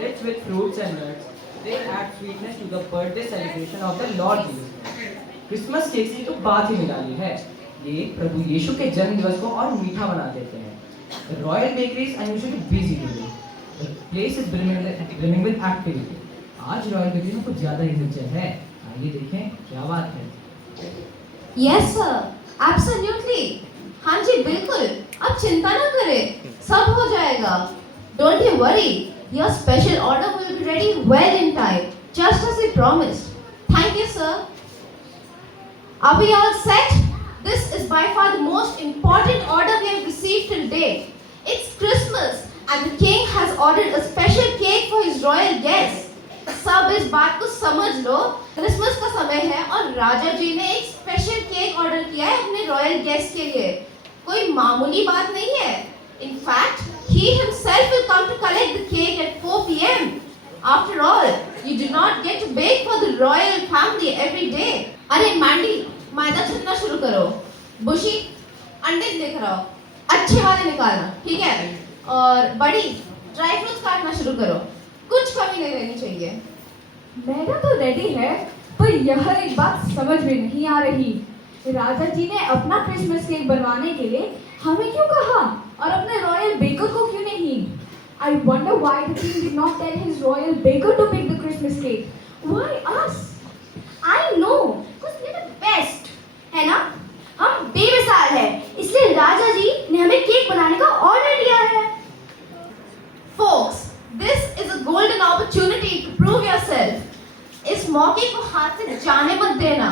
Rich with fruits and nuts, they add sweetness to the birthday celebration of the Lord Jesus Christ. Christmas cake की तो बात ही निराली है। ये प्रभु यीशु के जन्म दिवस को और मीठा बना देते हैं। The Royal Bakery is unusually busy today. The place is brimming with activity. आज रॉयल बेकरी में कुछ ज्यादा ही हलचल है। आइए देखें क्या बात है। Yes sir, absolutely. हाँ जी बिल्कुल, आप चिंता ना करें, सब हो जाएगा। Don't you worry, your special order will be ready well in time, just as we promised. Thank you sir. Are we all set? This is by far the most important order we have received till date. It's Christmas and the king has ordered a special cake for his royal guests. सब इस बात को समझ लो, Christmas का समय है और राजा जी ने एक स्पेशल केक ऑर्डर किया है अपने रॉयल गेस्ट के लिए। कोई मामूली बात नहीं है। In fact, he himself will come to collect the cake at 4 p.m. After all, you do not get to bake for the royal family every day. अरे मैंडी, मैदा छुनना शुरू करो। बुशी, अंडे देख रहा हो, अच्छे वाले निकालना, ठीक है? और बड़ी, ड्राई फ्रूट्स काटना शुरू करो, कुछ कमी नहीं रहनी चाहिए। मैदा तो रेडी है, पर यह एक बात समझ में नहीं आ रही। राजा जी ने अपना क्रिसमस केक बनवाने के लिए हमें क्यों कहा और अपने रॉयल बेकर को क्यों नहीं? I wonder why the king did not tell his royal baker to bake the Christmas cake. Why us? I know, because we're the best, है ना? हम बेमिसाल हैं, इसलिए राजा जी ने हमें केक बनाने का ऑर्डर दिया है। Folks, this is a golden opportunity to prove yourself. इस मौके को हाथ से जाने मत देना।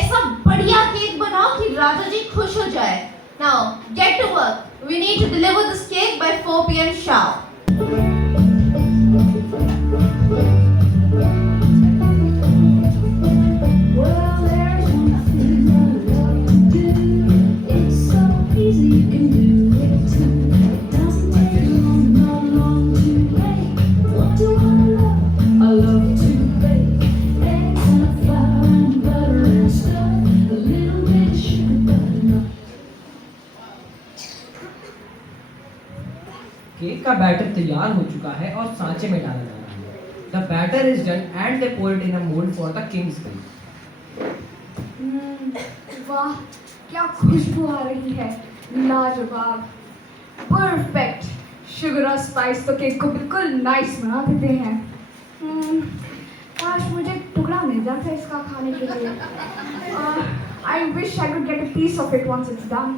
ऐसा बढ़िया केक बनाओ कि राजा जी खुश हो जाए। Now, get to work. We need to deliver this cake by 4 p.m. sharp. Well, there's one thing I love to do. It's so easy, you can do it too. Doesn't take long, not long to make. What do I love? I love to bake. Eggs and flour and butter and stuff. A little bit of sugar, but enough. Cake का batter तैयार हो चुका है और सांचे में डाला जा रहा है। The batter is done and they pour it in a mold for the king's cake. वाह, क्या खुशबू आ रही है, लाजवाब, परफेक्ट। शुगर और स्पाइस तो केक को बिल्कुल नाइस बना देते हैं। काश मुझे एक टुकड़ा मिल जाता इसका खाने के लिए। I wish I could get a piece of it once it's done.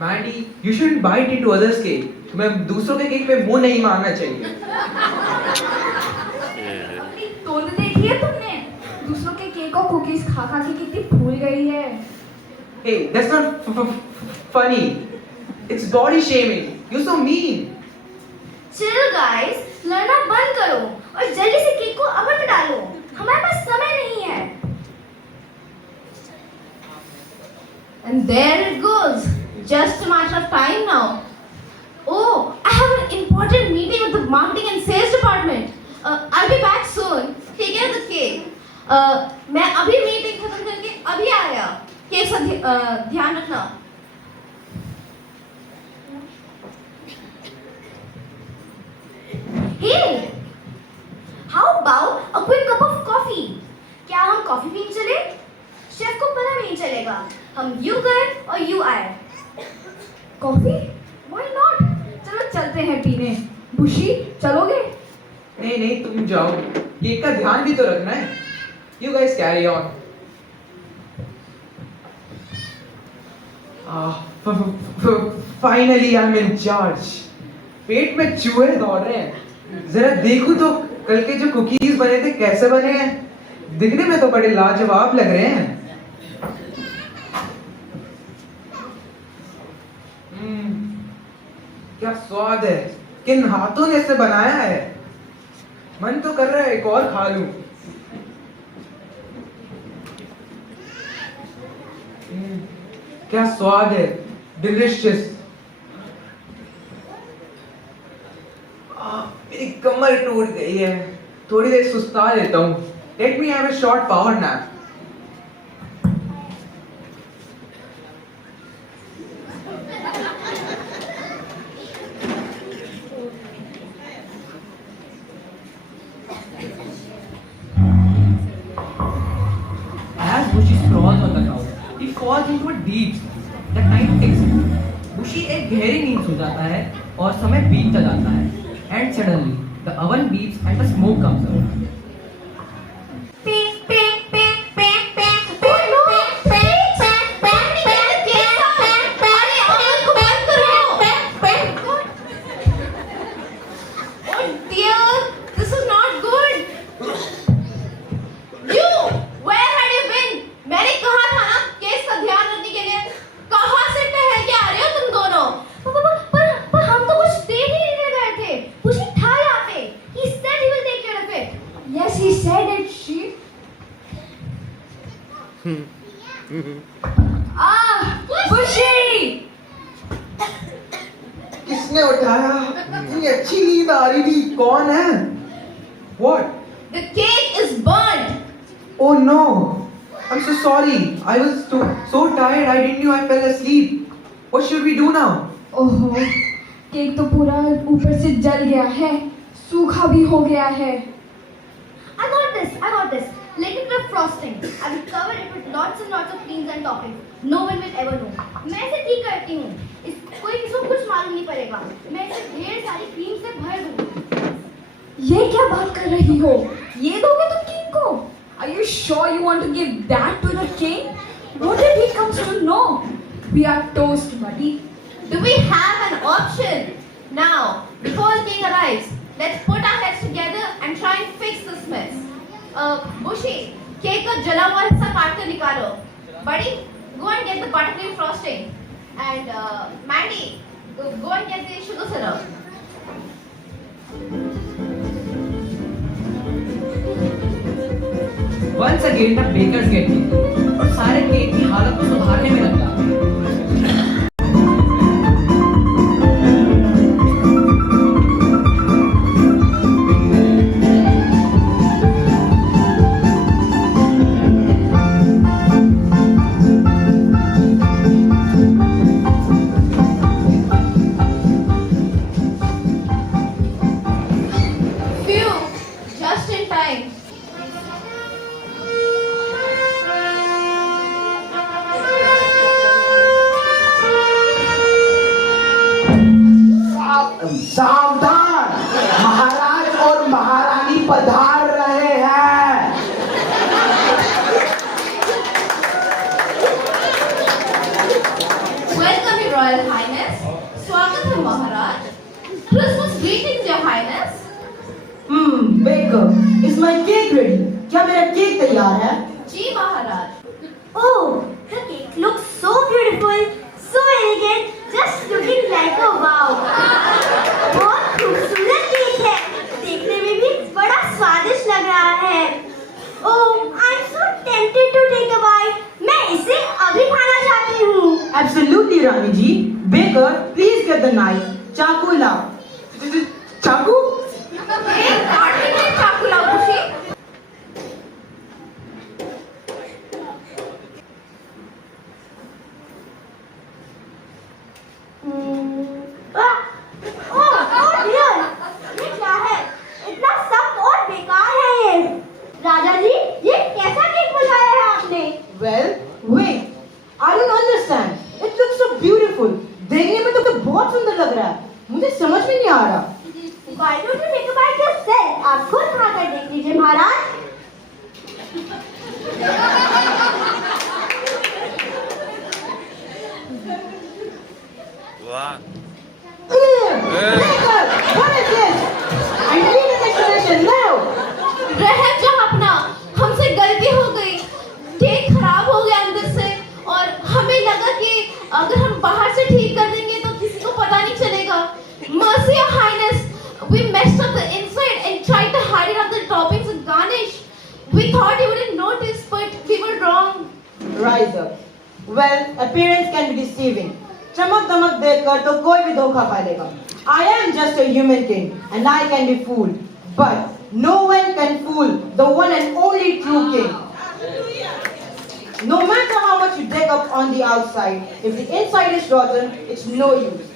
Mandy, you shouldn't bite into others' cake. तुम्हें दूसरों के केक पे मुंह नहीं मारना चाहिए। अपनी तोंद देखी है तुमने? दूसरों के केक और कुकीज खा खा के कितनी फूल गई है। Hey, that's not funny. It's body shaming. You're so mean. Chill guys, लड़ना बंद करो और जल्दी से केक को ओवन में डालो। हमारे पास समय नहीं है। And there it goes. Just a matter of time now. Oh, I have an important meeting with the marketing and sales department. I'll be back soon. Take care of the cake. मैं अभी meeting खत्म करके अभी आया। Cake का ध्यान रखना। Hey, how about a quick cup of coffee? क्या हम कॉफी पीने चले? शेफ को पता नहीं चलेगा। हम यूं गए और यूं आए। कॉफी? Why not? चलो चलते हैं पीने। बुशी, चलोगे? नहीं नहीं, तुम जाओ। केक का ध्यान भी तो रखना है। You guys carry on. Finally I'm in charge. पेट में चूहे दौड़ रहे हैं। जरा देखो तो कल के जो कुकीज बने थे कैसे बने हैं। दिखने में तो बड़े लाजवाब लग रहे हैं। क्या स्वाद है। किन हाथों ने इसे बनाया है। मन तो कर रहा है एक और खा लूं। क्या स्वाद है, डिलिशियस। मेरी कमर टूट गई है, थोड़ी देर सुस्ता लेता हूँ। Let me have a short power nap. Bushi sprawls on the couch. He falls into a deep sleep. The time ticks. Bushi एक गहरी नींद सो जाता है और समय बीतता जाता है. And suddenly the oven beeps and the smoke comes out. Yes, he said it, she. Bushi! किसने उठाया? इतनी अच्छी नींद आ रही थी. कौन है? What? The cake is burnt. Oh no! I'm so sorry. I was so tired. I didn't know I fell asleep. What should we do now? ओहो, केक तो पूरा ऊपर से जल गया है, सूखा भी हो गया है. I got this. Let it be frosting. I will cover it with lots and lots of creams and toppings. No one will ever know. मैं इसे ठीक करती हूँ. कोई किसी को कुछ मालूम नहीं पड़ेगा. मैं इसे ढेर सारी क्रीम से भर दूँगी. ये क्या बात कर रही हो? ये दोगे तुम किंग को? Are you sure you want to give that to the king? What if he comes to know? We are toast, buddy. Do we have an option? Now, before the king arrives, let's put our heads together and try and fix this mess. Bushi, cake का जला हुआ हिस्सा काट कर निकालो. Buddy, go and get the buttercream frosting. And Mandy, go and get the sugar syrup. Once again the bakers get in और सारे cake की हालत को सुधारने में लग जाते हैं. Phew, just in time. सावधान, महाराज और महारानी पधार रहे हैं. Welcome, Your Royal Highness. स्वागत है महाराज. Christmas greetings, Your Highness. Baker, is my cake ready? क्या मेरा केक तैयार है? जी महाराज. Oh, the cake looks so beautiful, so elegant, just looking like a wow. बहुत खूबसूरत केक है. देखने में भी बड़ा स्वादिष्ट लग रहा है. Oh, I'm so tempted to take a bite. मैं इसे अभी खाना चाहती हूँ. Absolutely, Rani ji. Baker, please get the knife. चाकू लाओ. चाकू? केक काटने के लिए चाकू लाओ बुशी. Oh dear, ये क्या है? इतना सख्त और बेकार है ये. राजा जी, ये कैसा केक बनाया है आपने? Well, wait. I don't understand. It looks so beautiful. देखने में तो बहुत सुंदर लग रहा है. मुझे समझ में नहीं आ रहा. Why don't you take a bite yourself? आप खुद खाकर देख लीजिए महाराज. Baker, what is this? I need an explanation now. रहम जा अपना, हमसे गलती हो गई. केक खराब हो गया अंदर से और हमें लगा कि अगर हम बाहर से ठीक कर देंगे तो किसी को पता नहीं चलेगा. Mercy, Your Highness, we messed up the inside and tried to hide it under the toppings and garnish. We thought you wouldn't notice, but we were wrong. Rise up. Well, appearance can be deceiving. चमक दमक देखकर तो कोई भी धोखा खा लेगा. I am just a human king and I can be fooled. But no one can fool the one and only true king. No matter how much you deck up on the outside, if the inside is rotten, it's no use.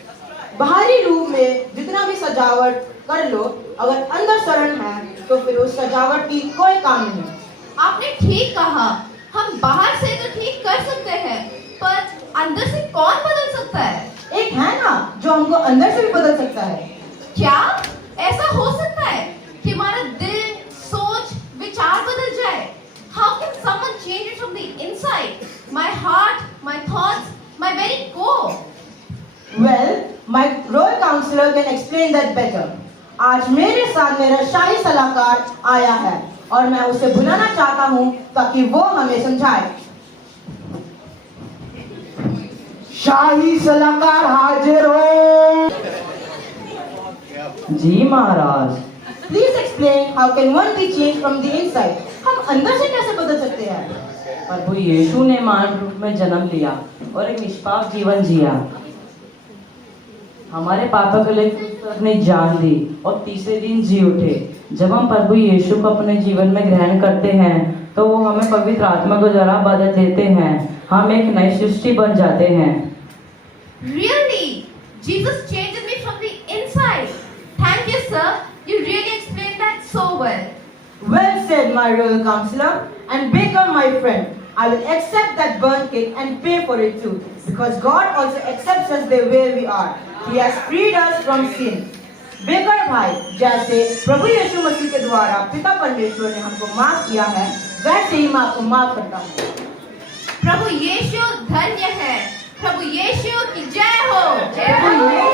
बाहरी रूप में जितना भी सजावट कर लो, अगर अंदर सड़न है तो फिर उस सजावट की कोई काम नहीं. आपने ठीक कहा. हम बाहर से तो ठीक कर सकते हैं, पर अंदर से कौन बदल सकता है? एक है ना जो हमको अंदर से भी बदल सकता है। क्या ऐसा हो सकता है कि हमारा दिल, सोच, विचार बदल जाए? How can someone change it from the inside? My heart, my thoughts, my very core. Well, my role counselor can explain that better. आज मेरे साथ मेरा शाही सलाहकार आया है और मैं उसे बुलाना चाहता हूँ ताकि वो हमें समझाए। शाही सलाहकार हाजिर हो। जी महाराज। Please explain how can one be changed from the inside? हम अंदर से कैसे बदल सकते हैं? प्रभु यीशु ने मानव रूप में जन्म लिया और एक निष्पाप जीवन जिया। हमारे पापों के लिए उसने अपनी जान दी और तीसरे दिन जी उठे। जब हम प्रभु यीशु को अपने जीवन में ग्रहण करते हैं तो वो हमें पवित्र आत्मा के द्वारा बदल देते हैं। हम एक नई सृष्टि बन जाते हैं। Really? Jesus changed me from the inside. Thank you, sir. You really explained that so well. Well said, my royal counselor. And Baker, my friend, I will accept that burnt cake and pay for it too, because God also accepts us the way we are. He has freed us from sin. Baker भाई, जैसे प्रभु यीशु मसीह के द्वारा पिता परमेश्वर ने हमको माफ किया है, वैसे ही मैं आपको माफ करता हूँ। प्रभु यीशु धन्य है। प्रभु यीशु की जय हो। प्रभु यीशु